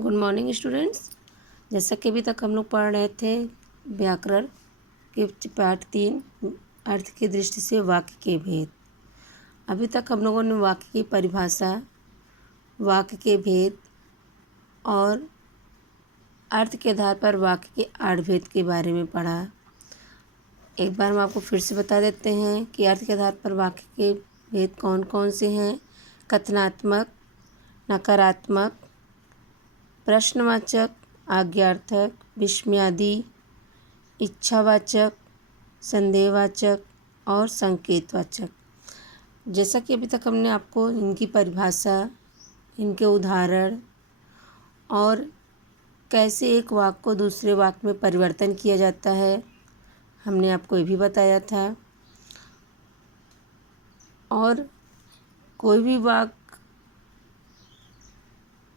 Good morning students. जैसा कि अभी तक हम लोग पढ़ रहे थे व्याकरण के पाठ 3 अर्थ की दृष्टि से वाक्य के भेद। अभी तक हम लोगों ने वाक्य की परिभाषा, वाक्य के भेद और अर्थ के आधार पर वाक्य के आठ भेद के बारे में पढ़ा। एक बार हम आपको फिर से बता देते हैं कि अर्थ के आधार पर वाक्य के भेद कौन कौन से हैं। कथनात्मक, नकारात्मक, प्रश्नवाचक, आज्ञार्थक, विस्मयादि, इच्छावाचक, संदेहवाचक और संकेतवाचक। जैसा कि अभी तक हमने आपको इनकी परिभाषा, इनके उदाहरण और कैसे एक वाक्य को दूसरे वाक्य में परिवर्तन किया जाता है, हमने आपको ये भी बताया था। और कोई भी वाक्य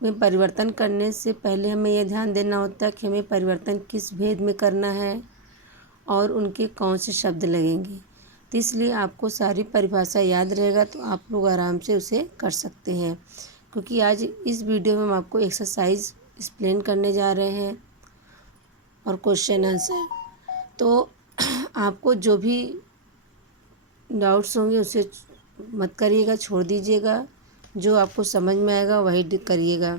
में परिवर्तन करने से पहले हमें यह ध्यान देना होता है कि हमें परिवर्तन किस भेद में करना है और उनके कौन से शब्द लगेंगे। तो इसलिए आपको सारी परिभाषा याद रहेगा तो आप लोग आराम से उसे कर सकते हैं, क्योंकि आज इस वीडियो में हम आपको एक्सरसाइज एक्सप्लेन करने जा रहे हैं और क्वेश्चन आंसर। तो आपको जो भी डाउट्स होंगे उसे मत करिएगा, छोड़ दीजिएगा। जो आपको समझ में आएगा वही करिएगा।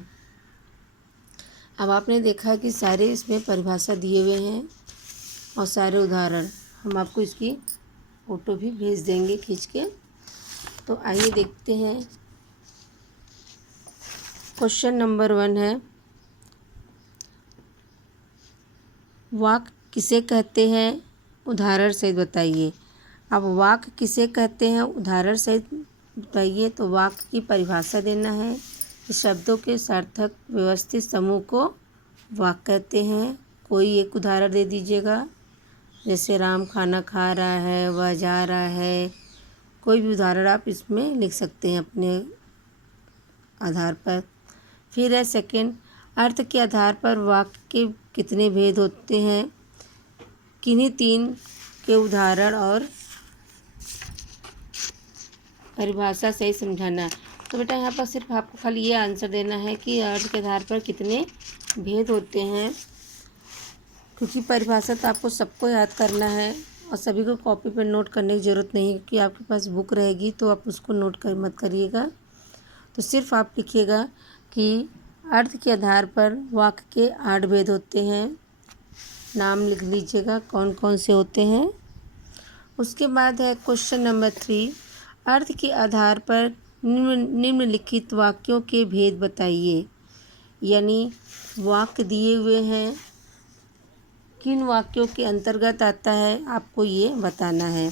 अब आपने देखा कि सारे इसमें परिभाषा दिए हुए हैं और सारे उदाहरण। हम आपको इसकी फ़ोटो भी भेज देंगे खींच के। तो आइए देखते हैं। क्वेश्चन नंबर 1 है, वाक्य किसे कहते हैं, उदाहरण सहित बताइए। अब वाक्य किसे कहते हैं, उदाहरण सहित बताइए। तो वाक्य की परिभाषा देना है। इस शब्दों के सार्थक व्यवस्थित समूह को वाक्य कहते हैं। कोई एक उदाहरण दे दीजिएगा, जैसे राम खाना खा रहा है, वह जा रहा है। कोई भी उदाहरण आप इसमें लिख सकते हैं अपने आधार पर। फिर है सेकंड, अर्थ के आधार पर वाक्य के कितने भेद होते हैं, किन्हीं 3 के उदाहरण और परिभाषा सही समझाना। तो बेटा यहाँ पर सिर्फ आपको खाली ये आंसर देना है कि अर्थ के आधार पर कितने भेद होते हैं, क्योंकि परिभाषा तो आपको सबको याद करना है और सभी को कॉपी पर नोट करने की ज़रूरत नहीं है, क्योंकि आपके पास बुक रहेगी तो आप उसको नोट कर मत करिएगा। तो सिर्फ आप लिखिएगा कि अर्थ के आधार पर वाक्य के 8 भेद होते हैं। नाम लिख लीजिएगा कौन कौन से होते हैं। उसके बाद है क्वेश्चन नंबर 3, अर्थ के आधार पर निम्नलिखित वाक्यों के भेद बताइए। यानी वाक्य दिए हुए हैं, किन वाक्यों के अंतर्गत आता है आपको ये बताना है।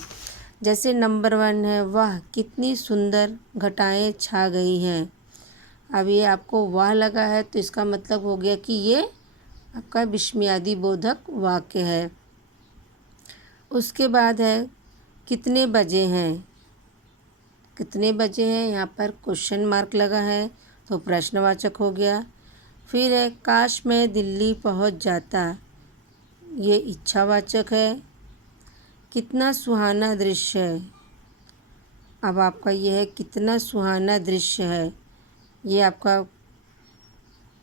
जैसे नंबर 1 है, वाह कितनी सुंदर घटाएं छा गई हैं। अब ये आपको वाह लगा है तो इसका मतलब हो गया कि ये आपका विस्मयादि बोधक वाक्य है। उसके बाद है, कितने बजे हैं। कितने बजे हैं, यहाँ पर क्वेश्चन मार्क लगा है तो प्रश्नवाचक हो गया। फिर है, काश मैं दिल्ली पहुँच जाता, ये इच्छावाचक है। कितना सुहाना दृश्य है। अब आपका ये है, कितना सुहाना दृश्य है, ये आपका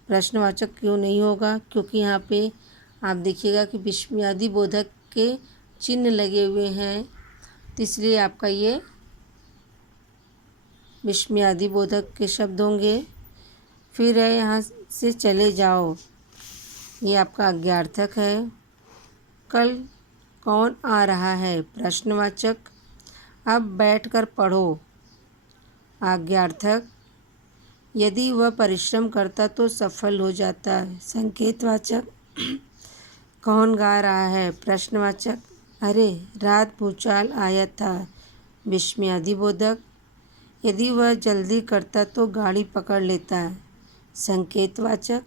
प्रश्नवाचक क्यों नहीं होगा, क्योंकि यहाँ पे आप देखिएगा कि विस्मयादि बोधक के चिन्ह लगे हुए हैं, तो इसलिए आपका ये विस्मयादि बोधक के शब्द होंगे। फिर है, यहाँ से चले जाओ, ये आपका आज्ञार्थक है। कल कौन आ रहा है, प्रश्नवाचक। अब बैठकर पढ़ो, आज्ञार्थक। यदि वह परिश्रम करता तो सफल हो जाता, संकेतवाचक। कौन गा रहा है, प्रश्नवाचक। अरे रात भूचाल आया था, विस्मयादि बोधक। यदि वह जल्दी करता तो गाड़ी पकड़ लेता, संकेतवाचक।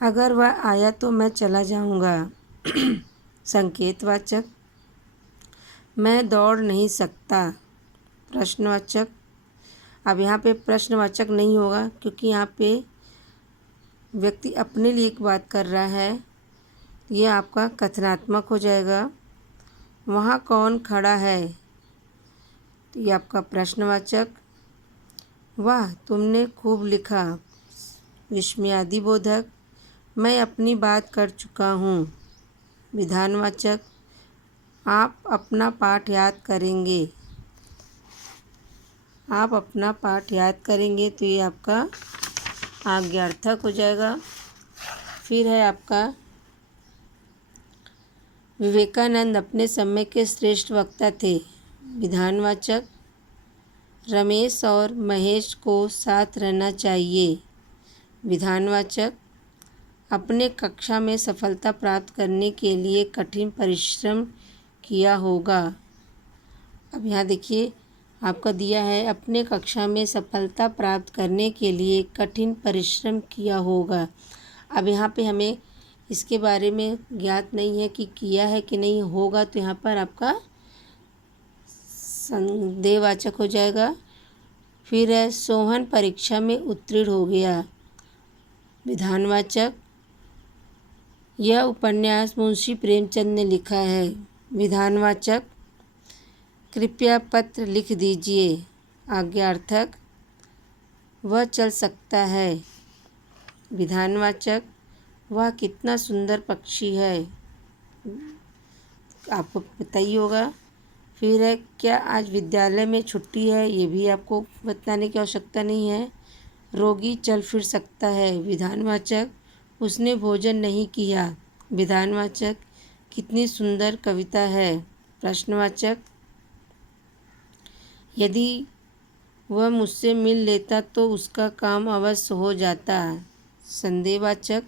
अगर वह आया तो मैं चला जाऊंगा, संकेतवाचक। मैं दौड़ नहीं सकता, प्रश्नवाचक। अब यहाँ पे प्रश्नवाचक नहीं होगा, क्योंकि यहाँ पे व्यक्ति अपने लिए एक बात कर रहा है, ये आपका कथनात्मक हो जाएगा। वहाँ कौन खड़ा है, तो ये आपका प्रश्नवाचक। वाह तुमने खूब लिखा, विस्मयादिबोधक मैं अपनी बात कर चुका हूँ। विधानवाचक आप अपना पाठ याद करेंगे। आप अपना पाठ याद करेंगे तो ये आपका आज्ञार्थक हो जाएगा। फिर है आपका विवेकानंद अपने समय के श्रेष्ठ वक्ता थे। विधानवाचक रमेश और महेश को साथ रहना चाहिए। विधानवाचक अपने कक्षा में सफलता प्राप्त करने के लिए कठिन परिश्रम किया होगा। अब यहाँ देखिए आपका दिया है अपने कक्षा में सफलता प्राप्त करने के लिए कठिन परिश्रम किया होगा। अब यहाँ पे हमें इसके बारे में ज्ञात नहीं है कि किया है कि नहीं होगा, तो यहाँ पर आपका संदेहवाचक हो जाएगा। फिर है सोहन परीक्षा में उत्तीर्ण हो गया। विधानवाचक यह उपन्यास मुंशी प्रेमचंद ने लिखा है। विधानवाचक कृपया पत्र लिख दीजिए। आज्ञार्थक वह चल सकता है। विधानवाचक वह कितना सुंदर पक्षी है, आपको पता ही होगा। फिर है क्या आज विद्यालय में छुट्टी है, ये भी आपको बताने की आवश्यकता नहीं है। रोगी चल फिर सकता है। विधानवाचक उसने भोजन नहीं किया। विधानवाचक कितनी सुंदर कविता है। प्रश्नवाचक यदि वह मुझसे मिल लेता तो उसका काम अवश्य हो जाता। संदेहवाचक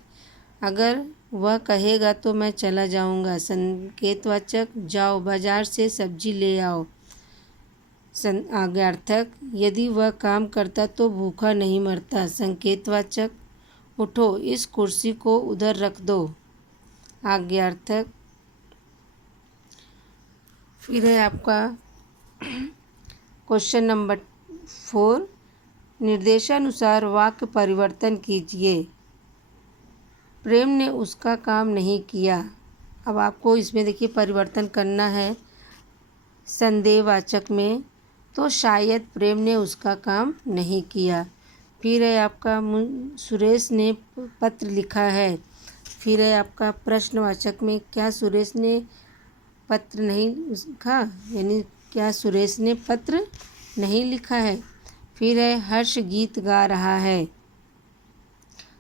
अगर वह कहेगा तो मैं चला जाऊंगा। संकेतवाचक जाओ बाजार से सब्जी ले आओ। आज्ञार्थक यदि वह काम करता तो भूखा नहीं मरता। संकेतवाचक उठो इस कुर्सी को उधर रख दो। आज्ञार्थक फिर है आपका क्वेश्चन नंबर 4 निर्देशानुसार वाक्य परिवर्तन कीजिए। प्रेम ने उसका काम नहीं किया। अब आपको इसमें देखिए परिवर्तन करना है संदेहवाचक में, तो शायद प्रेम ने उसका काम नहीं किया। फिर है आपका सुरेश ने पत्र लिखा है। फिर है आपका प्रश्नवाचक में क्या सुरेश ने पत्र नहीं लिखा, यानी क्या सुरेश ने पत्र नहीं लिखा है। फिर है हर्ष गीत गा रहा है।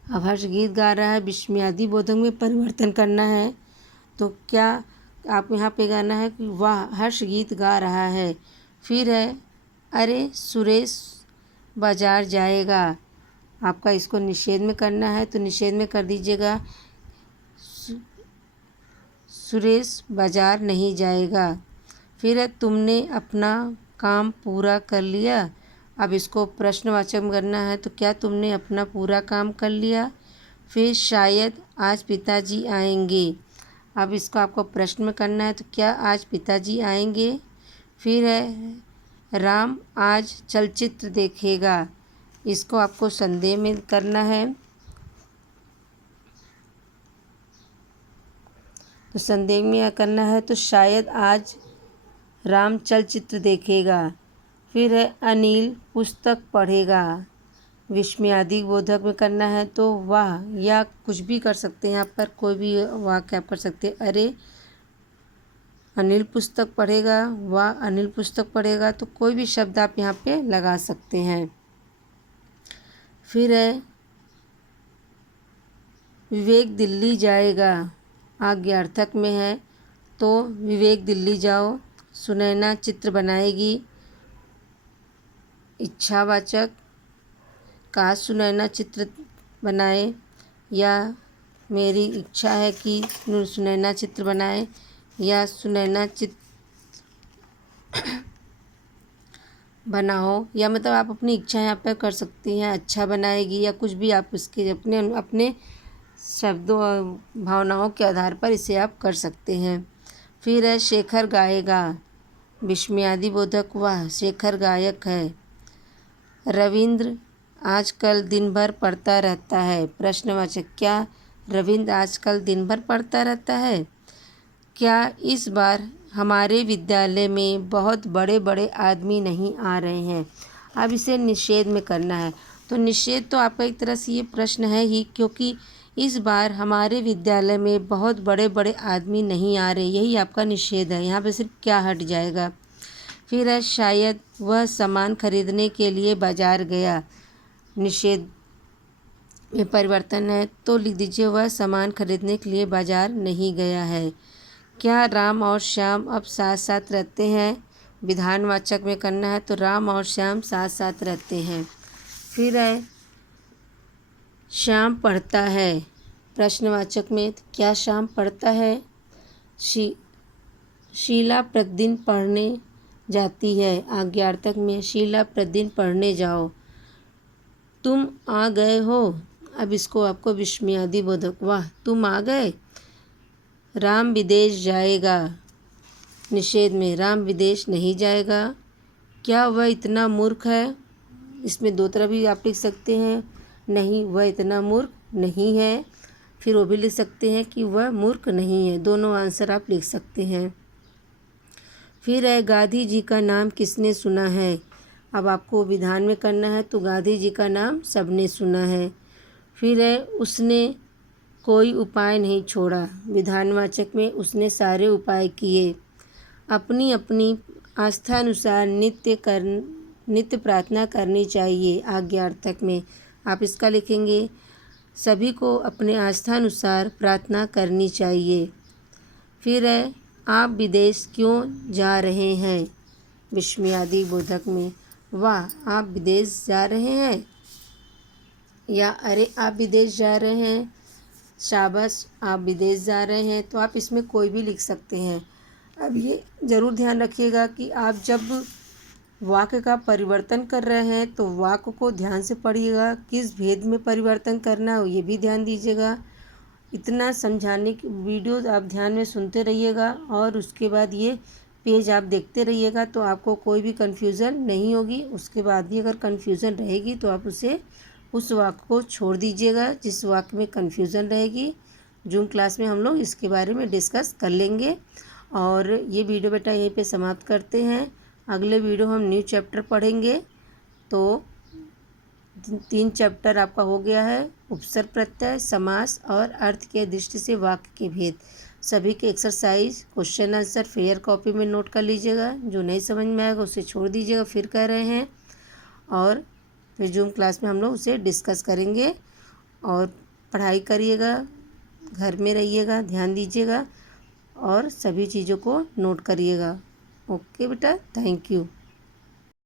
अब हर्ष गीत गा रहा है विस्मयादिबोधक में परिवर्तन करना है, तो क्या आप यहाँ पे गाना है कि वाह हर्ष गीत गा रहा है। फिर है अरे सुरेश बाजार जाएगा। आपका इसको निषेध में करना है, तो निषेध में कर दीजिएगा सुरेश बाजार नहीं जाएगा। फिर है तुमने अपना काम पूरा कर लिया। अब इसको प्रश्नवाचक में करना है, तो क्या तुमने अपना पूरा काम कर लिया। फिर शायद आज पिताजी आएंगे। अब इसको आपको प्रश्न में करना है, तो क्या आज पिताजी आएंगे। फिर है राम आज चलचित्र देखेगा। इसको आपको संदेह में करना है, तो संदेह में करना है तो शायद आज राम चलचित्र देखेगा। फिर है अनिल पुस्तक पढ़ेगा। विस्मयादिबोधक में करना है तो वाह या कुछ भी कर सकते हैं, यहाँ पर कोई भी वाक्य आप कर सकते हैं। अरे अनिल पुस्तक पढ़ेगा, वाह अनिल पुस्तक पढ़ेगा, तो कोई भी शब्द आप यहाँ पे लगा सकते हैं। फिर है विवेक दिल्ली जाएगा। आज्ञार्थक में है तो विवेक दिल्ली जाओ। सुनैना चित्र बनाएगी। इच्छावाचक काश सुनैना चित्र बनाए, या मेरी इच्छा है कि सुनैना चित्र बनाए, या सुनैना चित्र बनाओ, या मतलब आप अपनी इच्छा यहाँ पर कर सकती हैं। अच्छा बनाएगी या कुछ भी आप उसके अपने अपने शब्दों और भावनाओं के आधार पर इसे आप कर सकते हैं। फिर है शेखर गाएगा। विस्मयादिबोधक वाह शेखर गायक है। रविंद्र आजकल दिन भर पढ़ता रहता है। प्रश्नवाचक क्या रविंद्र आजकल दिन भर पढ़ता रहता है। क्या इस बार हमारे विद्यालय में बहुत बड़े बड़े आदमी नहीं आ रहे हैं। अब इसे निषेध में करना है, तो निषेध तो आपका एक तरह से ये प्रश्न है ही, क्योंकि इस बार हमारे विद्यालय में बहुत बड़े बड़े आदमी नहीं आ रहे, यही आपका निषेध है। यहाँ पे सिर्फ क्या हट जाएगा। फिर है शायद वह सामान खरीदने के लिए बाजार गया। निषेध में परिवर्तन है तो लिख दीजिए वह सामान खरीदने के लिए बाजार नहीं गया है। क्या राम और श्याम अब साथ साथ रहते हैं। विधानवाचक में करना है तो राम और श्याम साथ साथ रहते हैं। फिर है श्याम पढ़ता है। प्रश्नवाचक में तो क्या श्याम पढ़ता है। शीला प्रतिदिन पढ़ने जाती है। आज्ञार्थक में शीला प्रतिदिन पढ़ने जाओ। तुम आ गए हो। अब इसको आपको विस्मयादि बोधक, वाह तुम आ गए। राम विदेश जाएगा। निषेध में राम विदेश नहीं जाएगा। क्या वह इतना मूर्ख है। इसमें दो तरह भी आप लिख सकते हैं, नहीं वह इतना मूर्ख नहीं है, फिर वो भी लिख सकते हैं कि वह मूर्ख नहीं है। दोनों आंसर आप लिख सकते हैं। फिर है गांधी जी का नाम किसने सुना है। अब आपको विधान में करना है तो गांधी जी का नाम सबने सुना है। फिर है उसने कोई उपाय नहीं छोड़ा। विधानवाचक में उसने सारे उपाय किए। अपनी अपनी आस्थानुसार नित्य प्रार्थना करनी चाहिए। आज्ञार्थक में आप इसका लिखेंगे सभी को अपने आस्थानुसार प्रार्थना करनी चाहिए। फिर है आप विदेश क्यों जा रहे हैं। विस्मयादि बोधक में वाह आप विदेश जा रहे हैं या अरे आप विदेश जा रहे हैं, शाबाश आप विदेश जा रहे हैं, तो आप इसमें कोई भी लिख सकते हैं। अब ये ज़रूर ध्यान रखिएगा कि आप जब वाक्य का परिवर्तन कर रहे हैं तो वाक्य को ध्यान से पढ़िएगा, किस भेद में परिवर्तन करना है ये भी ध्यान दीजिएगा। इतना समझाने की वीडियो आप ध्यान में सुनते रहिएगा और उसके बाद ये पेज आप देखते रहिएगा तो आपको कोई भी कन्फ्यूज़न नहीं होगी। उसके बाद भी अगर कन्फ्यूज़न रहेगी तो आप उस वाक्य को छोड़ दीजिएगा जिस वाक्य में कन्फ्यूज़न रहेगी। जूम क्लास में हम लोग इसके बारे में डिस्कस कर लेंगे। और ये वीडियो बेटा यहीं पे समाप्त करते हैं। अगले वीडियो हम न्यू चैप्टर पढ़ेंगे। तो 3 चैप्टर आपका हो गया है, उपसर्ग प्रत्यय, समास और अर्थ के दृष्टि से वाक्य के भेद। सभी के exercise question answer fair copy में नोट कर लीजिएगा। जो नहीं समझ में आएगा उसे छोड़ दीजिएगा, फिर कह रहे हैं। और फिर जूम क्लास में हम लोग उसे डिस्कस करेंगे। और पढ़ाई करिएगा, घर में रहिएगा, ध्यान दीजिएगा और सभी चीज़ों को नोट करिएगा। ओके बेटा, थैंक यू।